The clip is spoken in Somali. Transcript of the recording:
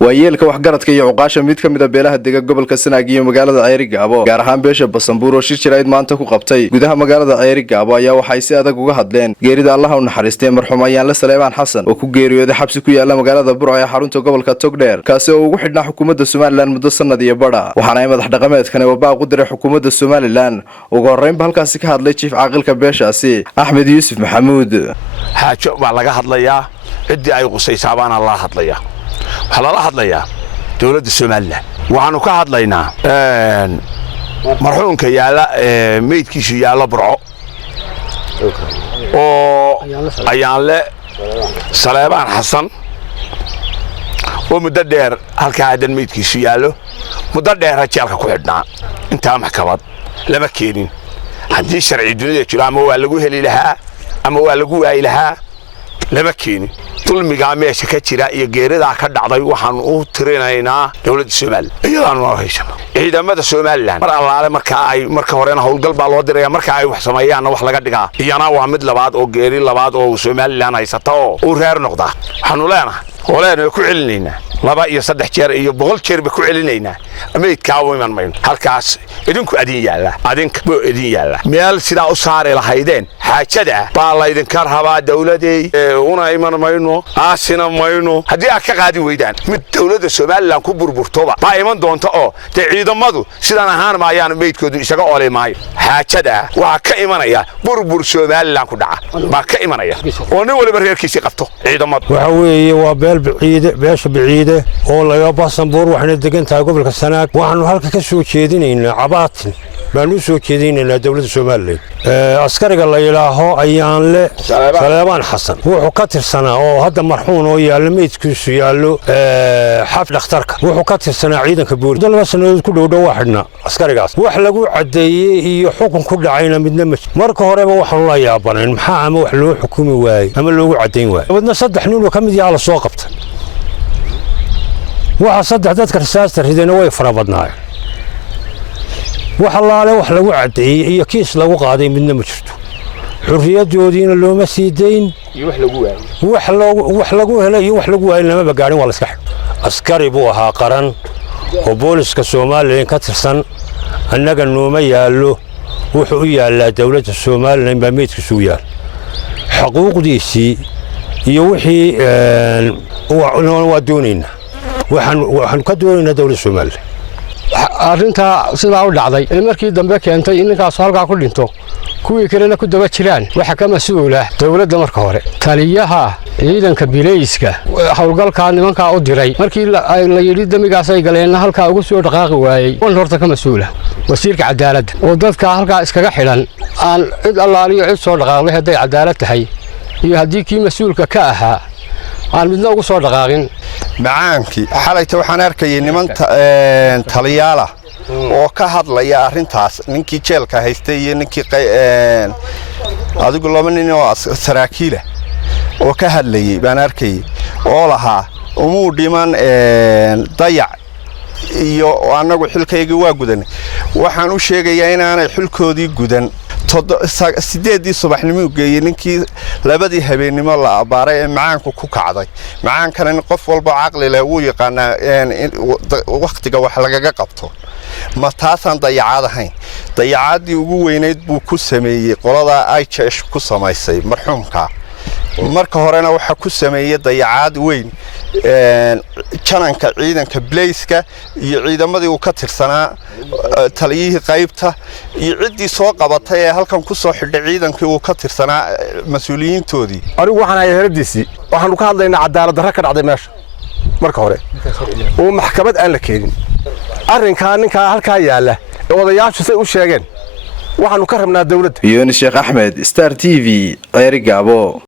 waayeelka waxgaradka iyo cuqaasha mid ka mid ah beelaha deegaanka gobolka Sanaag iyo magaalada Ceerigaabo gaar ahaan beesha Basanbuur oo shir jirayd maanta ku qabtay gudaha magaalada Ceerigaabo ayaa waxay si adag uga hadleen geerida Allah u naxariistay marxuum Ayaanle Saleebaan Xasan oo ku geeriyooday xabsi ku yaala magaalada Burco ee xarunta gobolka Togdheer kaasi oo ugu xidhnaa xukuumadda Soomaaliland muddo sanad iyo badha waxaana ay madax dhaqameedkan oo baaq u diray xukuumadda Soomaaliland ugu horeynba halkaasi ka hadlay chief caaqilka beeshaasi Axmed Yuusuf Maxamuud xaajo baa laga hadlayaa cidii ay qusaysaabaan la hadlayaa waxa la hadlayaa dawladda Soomaaliland waxaanu ka hadlaynaa marxuumka yaala meydkiisu yaala Burco oo Ayaanle Saleebaan Xasan oo muddo dheer halka aadan meydkiisu yaalo muddo dheer jeelka ku xidhnaa inta maxkamad lama keenin haddii sharci dunida jiro ama waa lagu heli lahaa ama waa lagu waayay lahaa lama keenin dulmiga meesha ka jira iyo geerida ka dhacday waxaan u tirinaynaa dawladda Soomaaliland iyadaan waa haysan ciidamada Soomaaliland mar allaale marka horena howlgal baa loo diray marka ay wax sameeyaan wax laga dhigaa iyana waa mid labaad oo geeri labaad oo Soomaaliland haysato oo reer noqda waxaanu leenahay ku celinayna laba iyo saddex jeer iyo boqol jeer ba ku celinayna ameedka wayman mayno halkaas idinku adin yaala meel sida u saare lahaydeen xaajada baa la idin ka rabaa dawladey una iman mayno aasina mayno hadii aad ka qaadi weydaan mid dawladda Soomaaliland ku burburtoba baa iman doonto oo ciidamadu sidaan ahaan maayaan meedkoodu isaga ooleemay xaajada waxa ka imanaya burbur Soomaaliland ku dhaca baa ka imanaya oo nin waliba reerkiisa qabto ciidamadu waxa weeye waa beesha biciide oo laga Basanbuur waxna degan tahay gobolka Sanaag waxaanu halka ka soo jeedinaynaa cabaatin baanu soo jeedinaynaa dawladda Soomaaliland askariga la yiraahdo Ayaanle Saleebaan Xasan wuxuu ka tirsanaa oo hadda marxuum oo yaala meydkiisu yaalo xaf dhakhtarka wuxuu ka tirsanaa ciidanka booliska laba sanadood ku dhow waxna askarigaas wax lagu cadeeyay iyo xukun ku dhacayna midna marka horeba waxaan la yaabaneen maxaa ama wax loo xukumi waayay ama loogu cadeyn waayay wadna saddex nin oo kamid yahay la soo qabtay waxa saddex dadka rasaasta ridana way farabadnaayeen waxa wax lagu cadeeyay iyo kiis lagu qaaday midna ma jirto xurriyadoodiina looma sii deyn wax lagu helay iyo wax lagu waayay lama gaarin waa la iska xidh askari buu ahaa qaran oo booliska Soomaaliland ka tirsan annaga nooma yaalo wuxuu u yaalaa dawladda Soomaaliland baa meedkiisu yaal xuquuqdiisii iyo wixii waa doonaynaa waxaan ka doonaynaa dawladda Soomaaliland arrinta sida u dhacday markii dambe keentay in ninkaas halka ku dhinto kuwii kalena ku daba jiraan waxa ka mas'uula dawladda marka hore taliyaha ciidanka bilayska howlgalka nimanka u diray markii la yiri damigaas ay galeen halka ugu soo dhaqaaqi waayay wan horta ka mas'uula wasiirka cadaaladda oo dadka halka iskaga xilan aan cid allaaliyo cid soo dhaqaaqay haday cadaalad tahay iyo hadii kii mas'uulka ka ahaa aan midna ugu soo dhaqaaqin macaankii xalayta waxaan arkayay niman taliyaala oo ka hadlaya arrintaas ninkii jeelka haystay iyo ninkii adigu laba nin oo saraakiila oo ka hadlayay baan arkayay oo lahaa umuu dhiman dayac iyo anagu xilkayga waa gudan waxaan u sheegayaa inaanay xilkoodii gudan 8 subaxnimo geeyay ninkii labadii habeenimo la abaaray macaanku ku kacday macaankana qof walba aqli leh uu yaqaan waqtiga wax lagaga qabto ma taasan dayacaad ahayn dayacaadii ugu weyneed buu ku sameeyay qolada ay jeesh ku samaysay marxuumka marka horena waxa ku sameeyay dayacaad weyn jananka ciidanka bilayska iyo ciidamadii uu ka tirsanaa taliyihii qaybta iyo cidii soo qabatay ee halkan ku soo xidhay ciidankii uu ka tirsanaa mas'uuliyiintoodii anigu waxaan ahay heradiisi waxaanu ka hadlaynaa cadaalad darro ka dhacday meesha marka hore oo maxkamad aan la keenin arrinka ninka halka yaala ee odayaashu say u sheegeen waxaanu ka rabnaa dawladda Yunis Sheekh Axmed Star TV Ceerigaabo